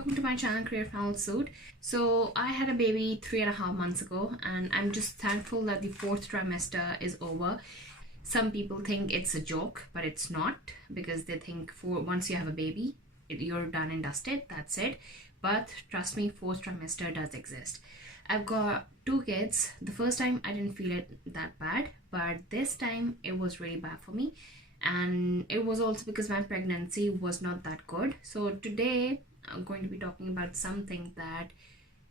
welcome to my channel Create Final Suit. So I had a baby 3.5 months ago, and I'm just thankful that the fourth trimester is over. Some people think it's a joke, but it's not, because they think once you have a baby, you're done and dusted, that's it. But trust me, fourth trimester does exist. I've got 2 kids. The first time I didn't feel it that bad, but this time it was really bad for me. And it was also because my pregnancy was not that good. So today I'm going to be talking about something that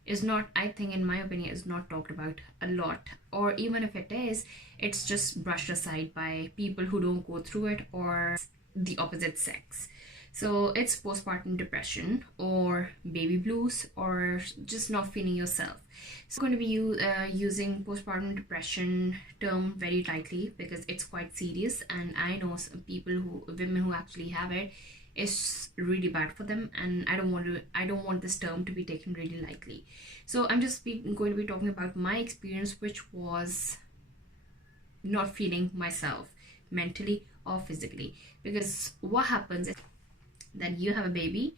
is not, I think in my opinion, is not talked about a lot, or even if it is, it's just brushed aside by people who don't go through it or the opposite sex. So it's postpartum depression or baby blues or just not feeling yourself. So I'm going to be using postpartum depression term very lightly because it's quite serious, and I know some women who actually have it, is really bad for them, and I don't want this term to be taken really lightly. So I'm just going to be talking about my experience, which was not feeling myself mentally or physically. Because what happens is that you have a baby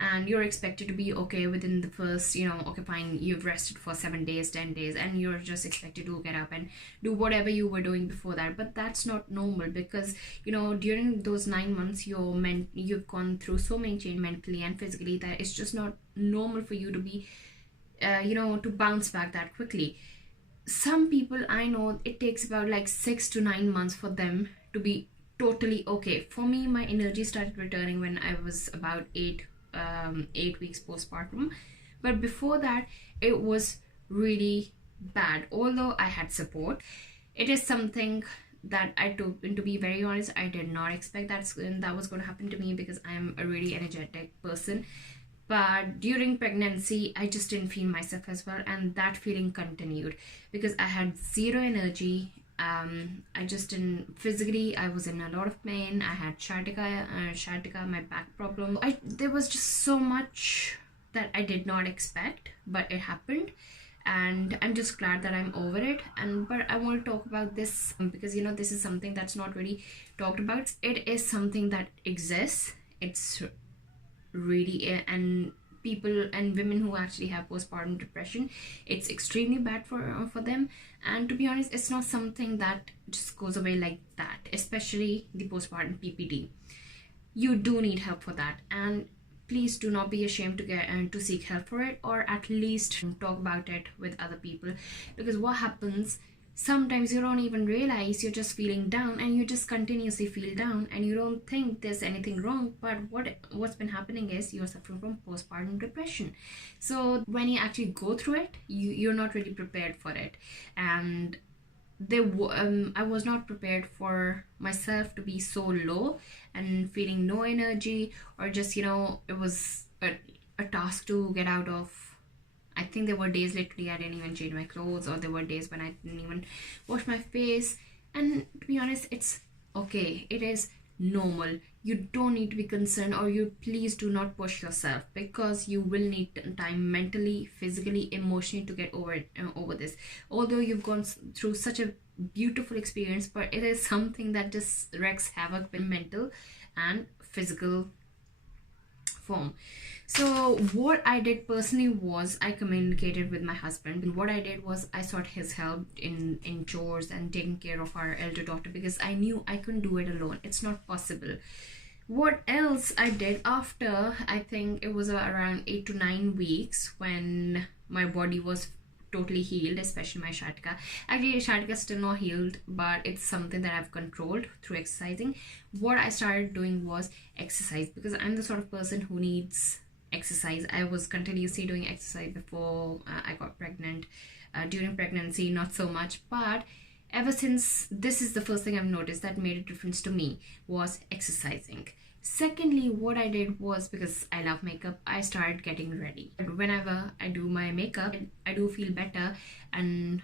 and you're expected to be okay within the first, okay fine, you've rested for 7 days, 10 days, and you're just expected to get up and do whatever you were doing before that. But that's not normal, because during those 9 months you've gone through so many change mentally and physically that it's just not normal for you to be to bounce back that quickly. Some people I know, it takes about like 6 to 9 months for them to be totally okay. For me, my energy started returning when I was about 8 weeks postpartum, but before that it was really bad. Although I had support, it is something that I took, and to be very honest, I did not expect that was going to happen to me, because I am a really energetic person. But during pregnancy I just didn't feel myself as well, and that feeling continued because I had zero energy. I just didn't, physically I was in a lot of pain. I had sciatica, my back problem. There was just so much that I did not expect, but it happened, and I'm just glad that I'm over it. But I want to talk about this because this is something that's not really talked about. It is something that exists. It's really, and people and women who actually have postpartum depression, it's extremely bad for them. And to be honest, it's not something that just goes away like that, especially the postpartum PPD. You do need help for that, and please do not be ashamed to get and to seek help for it, or at least talk about it with other people. Because what happens, sometimes you don't even realize you're just feeling down, and you just continuously feel down, and you don't think there's anything wrong, but what's been happening is you're suffering from postpartum depression. So when you actually go through it, you're not really prepared for it. And I was not prepared for myself to be so low and feeling no energy, or just it was a task to get out of. I think there were days literally I didn't even change my clothes, or there were days when I didn't even wash my face. And to be honest, it's okay. It is normal. You don't need to be concerned, or you please do not push yourself, because you will need time mentally, physically, emotionally to get over this. Although you've gone through such a beautiful experience, but it is something that just wreaks havoc with mental and physical form. So what I did personally was I communicated with my husband, and what I did was I sought his help in chores and taking care of our elder daughter, because I knew I couldn't do it alone. It's not possible. What else I did after, I think it was around 8 to 9 weeks, when my body was totally healed, especially my sciatica. Actually, sciatica is still not healed, but it's something that I've controlled through exercising. What I started doing was exercise, because I'm the sort of person who needs exercise. I was continuously doing exercise before I got pregnant. During pregnancy, not so much, but ever since, this is the first thing I've noticed that made a difference to me, was exercising. Secondly, what I did was, because I love makeup, I started getting ready. Whenever I do my makeup, I do feel better, and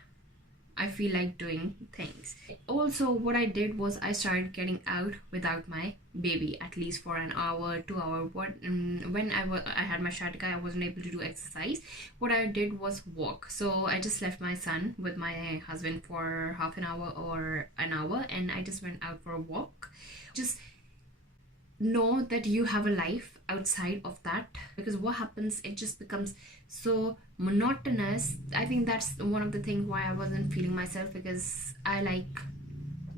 I feel like doing things. Also, what I did was I started getting out without my baby, at least for an hour, 2 hours. When I had my sciatica, I wasn't able to do exercise. What I did was walk. So I just left my son with my husband for half an hour or an hour, and I just went out for a walk. Just know that you have a life outside of that, because what happens, it just becomes so monotonous. I think that's one of the things why I wasn't feeling myself, because I like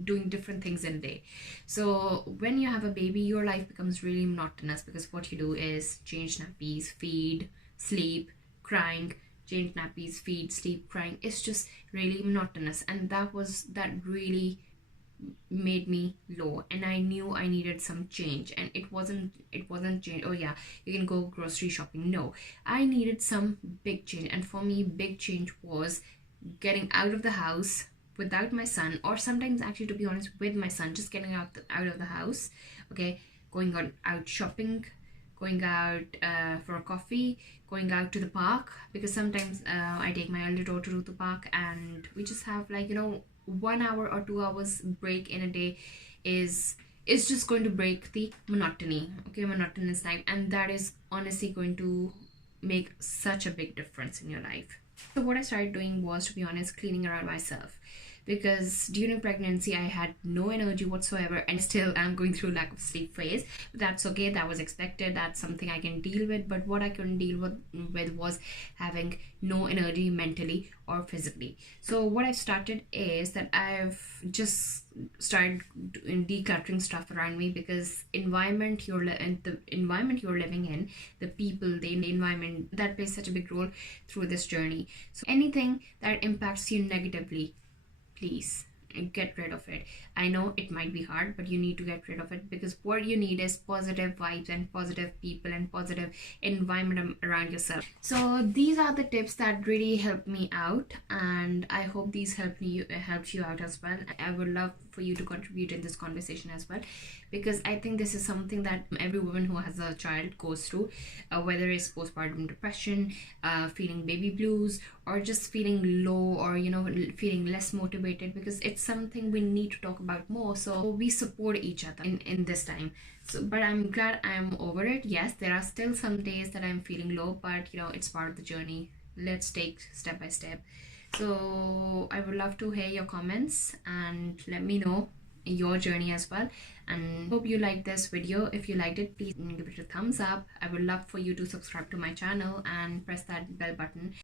doing different things in a day. So when you have a baby, your life becomes really monotonous, because what you do is change nappies, feed, sleep, crying, change nappies, feed, sleep, crying. It's just really monotonous, and that really made me low, and I knew I needed some change. And it wasn't change, oh yeah, you can go grocery shopping. No, I needed some big change. And for me, big change was getting out of the house without my son, or sometimes actually, to be honest, with my son, just getting out of the house. Okay, going out shopping, going out for a coffee, going out to the park, because sometimes I take my elder daughter to the park, and we just have, like, 1 hour or 2 hours break in a day is just going to break the monotony, okay, monotonous time, and that is honestly going to make such a big difference in your life. So what I started doing was, to be honest, cleaning around myself, because during pregnancy I had no energy whatsoever, and still I'm going through lack of sleep phase. But that's okay, that was expected, that's something I can deal with. But what I couldn't deal with was having no energy mentally or physically. So what I've started is that I've just started decluttering stuff around me, because environment the environment you're living in, the people, the environment, that plays such a big role through this journey. So anything that impacts you negatively, please get rid of it. I know it might be hard, but you need to get rid of it, because what you need is positive vibes and positive people and positive environment around yourself. So these are the tips that really helped me out, and I hope these helped you out as well. I would love for you to contribute in this conversation as well, because I think this is something that every woman who has a child goes through, whether it's postpartum depression, feeling baby blues, or just feeling low, or feeling less motivated, because it's something we need to talk about more, so we support each other in this time. So, but I'm glad I'm over it. Yes, there are still some days that I'm feeling low, but it's part of the journey. Let's take step by step. So I would love to hear your comments and let me know your journey as well, and hope you liked this video. If you liked it, please give it a thumbs up. I would love for you to subscribe to my channel and press that bell button